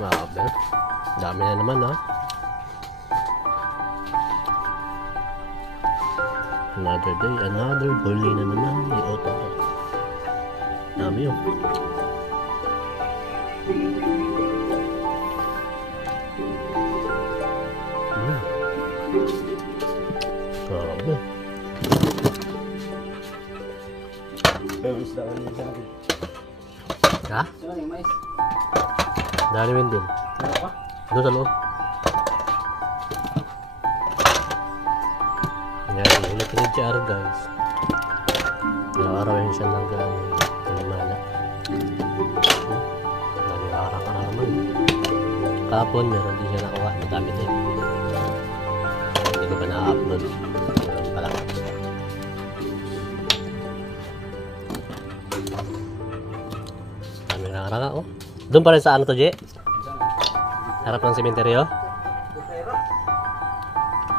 Grabe. Dami na naman ha. Another day, another huli na naman. Ito. Dami yun. Grabe. Ha? Dali mo din. Doon sa loob. Yan, ulit rin siya guys. Araw-araw yun siya nag-animala. Dami-araw ka na naman. Kapon, meron din siya nakuha. Madami din. Hindi ko pa na-upload. Meron pa lang. Dami-araw ka, oh. Doon pa rin sa ano to, Je? Harap ng sementeryo?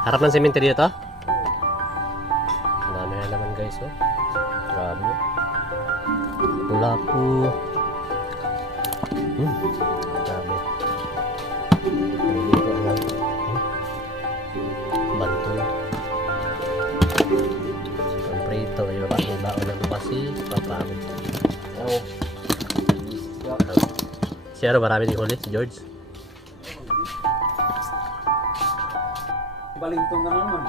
Harap ng sementeryo to? Dami na naman guys, oh. Grabe. Pula po. Grabe. Hindi ko alam. Bantol. Prito. Yung baon ng pasi. Papagod. Si Aro, marami din huli. Si George. Balintong ka naman.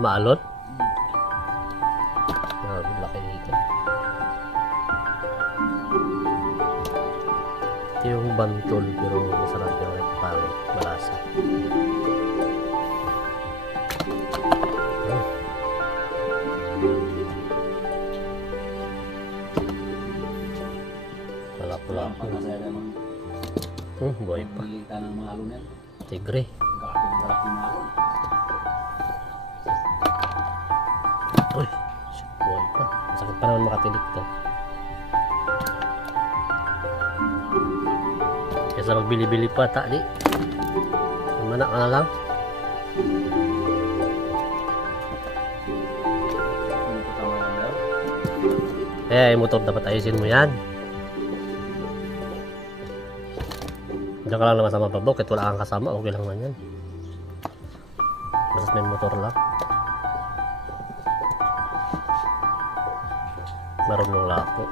Maalon? Grabe, laki dito. Ito yung bantol, pero masarap yung red pangit. Malasa. Pula-pula. Buhay pa. Tigre. Uy, buhay pa. Masakit pa naman makatilik to. Kesa magbili-bili pa, tali. Manak ka na lang. Yung motor dapat ayusin mo yan. Diyan ka lang naman sama pa, bakit wala kang kasama, okay lang naman yan. Basta may motor lang. Marunong lapo.